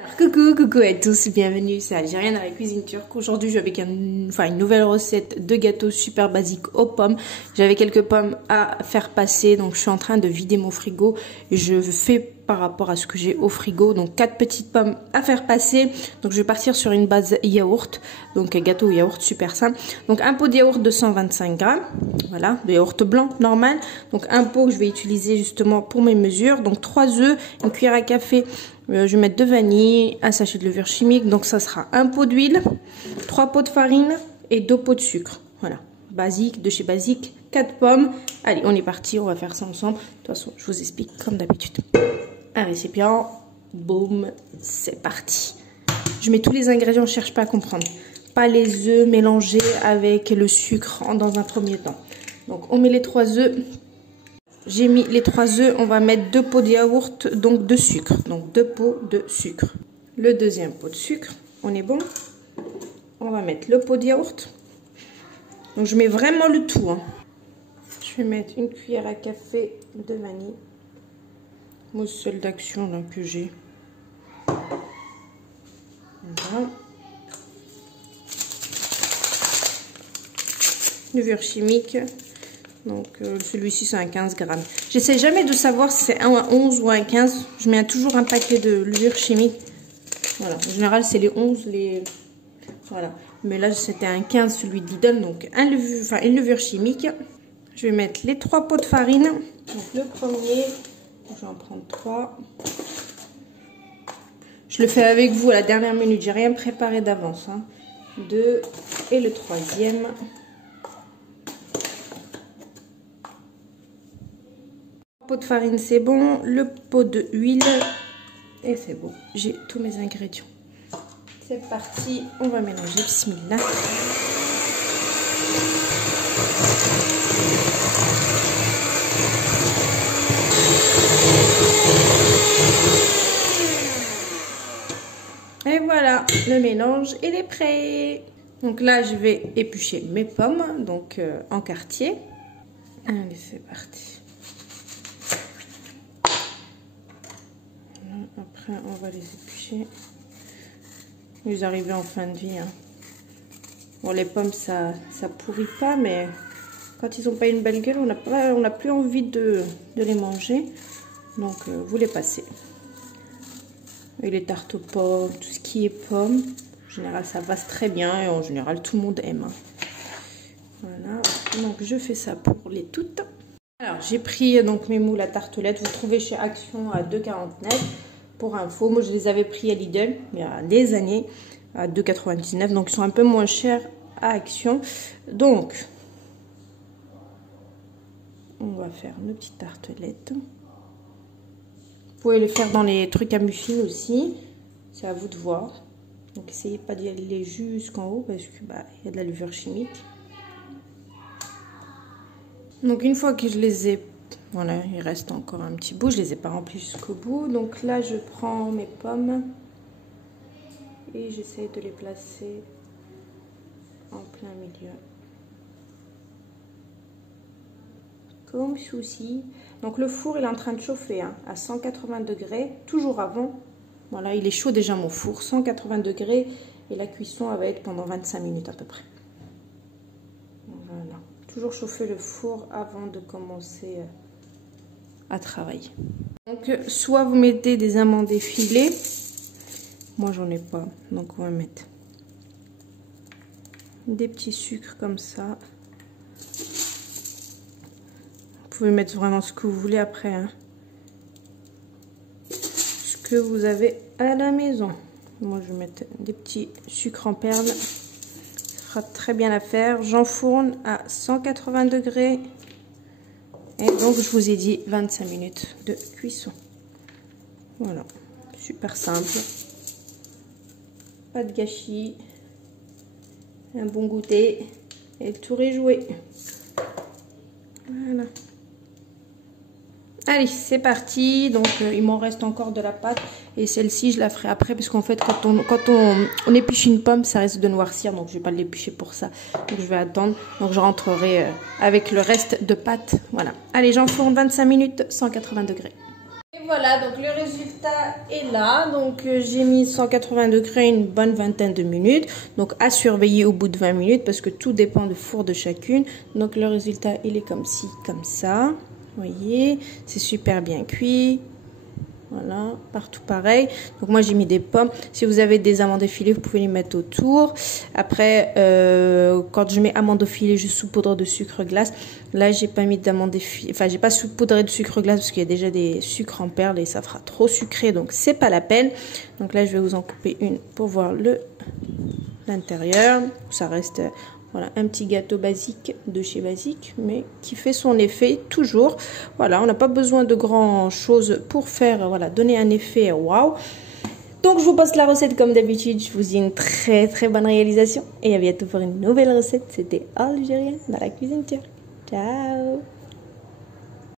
Alors, coucou à tous, bienvenue, c'est Algérienne à la cuisine turque. Aujourd'hui, je vais avec une nouvelle recette de gâteau super basique aux pommes. J'avais quelques pommes à faire passer, donc je suis en train de vider mon frigo. Je fais par rapport à ce que j'ai au frigo, donc 4 petites pommes à faire passer. Donc je vais partir sur une base yaourt, donc un gâteau au yaourt super simple. Donc un pot de yaourt de 125 grammes, voilà, de yaourt blanc normal. Donc un pot que je vais utiliser justement pour mes mesures. Donc 3 œufs, une cuillère à café. Je vais mettre de vanille, un sachet de levure chimique, donc ça sera un pot d'huile, 3 pots de farine et 2 pots de sucre. Voilà, basique, de chez Basique, 4 pommes. Allez, on est parti, on va faire ça ensemble. De toute façon, je vous explique comme d'habitude. Un récipient, boum, c'est parti. Je mets tous les ingrédients, je ne cherche pas à comprendre. Pas les œufs mélangés avec le sucre dans un premier temps. Donc on met les 3 œufs. J'ai mis les 3 œufs, on va mettre 2 pots de yaourt, donc de sucre. Donc 2 pots de sucre. Le deuxième pot de sucre, on est bon. On va mettre le pot de yaourt. Donc je mets vraiment le tout. Je vais mettre une cuillère à café de vanille. Mousse seule d'action que j'ai. Voilà. Levure chimique. Donc celui-ci c'est un 15 grammes. J'essaie jamais de savoir si c'est un 11 ou un 15. Je mets toujours un paquet de levure chimique. Voilà, en général c'est les 11, les... Voilà. Mais là c'était un 15 celui de Lidl. Donc une levure chimique. Je vais mettre les 3 pots de farine. Donc le premier, je vais en prendre 3. Je le fais avec vous à la dernière minute. J'ai rien préparé d'avance. 2 et le troisième. Pot de farine c'est bon, le pot de huile et c'est bon, j'ai tous mes ingrédients. C'est parti, on va mélanger, bismillah. Et voilà, le mélange il est prêt. Donc là je vais éplucher mes pommes donc en quartier. Allez, c'est parti. Après, on va les éplucher. Ils arrivent en fin de vie. Bon, les pommes, ça pourrit pas, mais quand ils n'ont pas une belle gueule, on n'a plus envie de les manger. Donc, vous les passez. Et les tartes aux pommes, tout ce qui est pommes, en général, ça passe très bien. Et en général, tout le monde aime. Voilà. Donc, je fais ça pour les toutes. Alors, j'ai pris donc mes moules à tartelettes. Vous trouvez chez Action à 2,49 €. Pour info, moi je les avais pris à Lidl il y a des années à 2,99 €, donc ils sont un peu moins chers à Action. Donc on va faire nos petites tartelettes. Vous pouvez les faire dans les trucs à muffins aussi, c'est à vous de voir. Donc essayez pas d'y aller jusqu'en haut parce que y a de la levure chimique. Donc une fois que je les ai, voilà, il reste encore un petit bout. Je les ai pas remplis jusqu'au bout. Donc là, je prends mes pommes et j'essaie de les placer en plein milieu. Comme ceci. Donc le four, il est en train de chauffer à 180 degrés, toujours avant. Voilà, il est chaud déjà mon four, 180 degrés. Et la cuisson, elle va être pendant 25 minutes à peu près. Voilà. Toujours chauffer le four avant de commencer à travailler. Donc soit vous mettez des amandes effilées, moi j'en ai pas, donc on va mettre des petits sucres comme ça. Vous pouvez mettre vraiment ce que vous voulez après, ce que vous avez à la maison. Moi je vais mettre des petits sucres en perles, ça fera très bien l'affaire. J'enfourne à 180 degrés. Et donc, je vous ai dit 25 minutes de cuisson. Voilà, super simple. Pas de gâchis. Un bon goûter. Et le tour est joué. Voilà. Allez, c'est parti. Donc, il m'en reste encore de la pâte. Et celle-ci, je la ferai après. Parce qu'en fait, quand on épluche une pomme, ça risque de noircir. Donc, je ne vais pas l'éplucher pour ça. Donc, je vais attendre. Donc, je rentrerai avec le reste de pâte. Voilà. Allez, j'enfourne 25 minutes, 180 degrés. Et voilà, donc le résultat est là. Donc j'ai mis 180 degrés une bonne vingtaine de minutes. Donc à surveiller au bout de 20 minutes parce que tout dépend du four de chacune. Donc le résultat, il est comme ci, comme ça. Vous voyez, c'est super bien cuit. Voilà, partout pareil. Donc moi j'ai mis des pommes. Si vous avez des amandes effilées, vous pouvez les mettre autour. Après, quand je mets amandes effilées, je saupoudre de sucre glace. Là, j'ai pas mis d'amandes effilées. Enfin, j'ai pas saupoudré de sucre glace parce qu'il y a déjà des sucres en perles et ça fera trop sucré. Donc c'est pas la peine. Donc là, je vais vous en couper une pour voir l'intérieur. Ça reste... Voilà, un petit gâteau basique de chez Basique, mais qui fait son effet toujours. Voilà, on n'a pas besoin de grand chose pour faire, voilà, donner un effet waouh. Donc, je vous poste la recette comme d'habitude. Je vous dis une très très bonne réalisation. Et à bientôt pour une nouvelle recette. C'était Algérienne dans la cuisine turque. Ciao!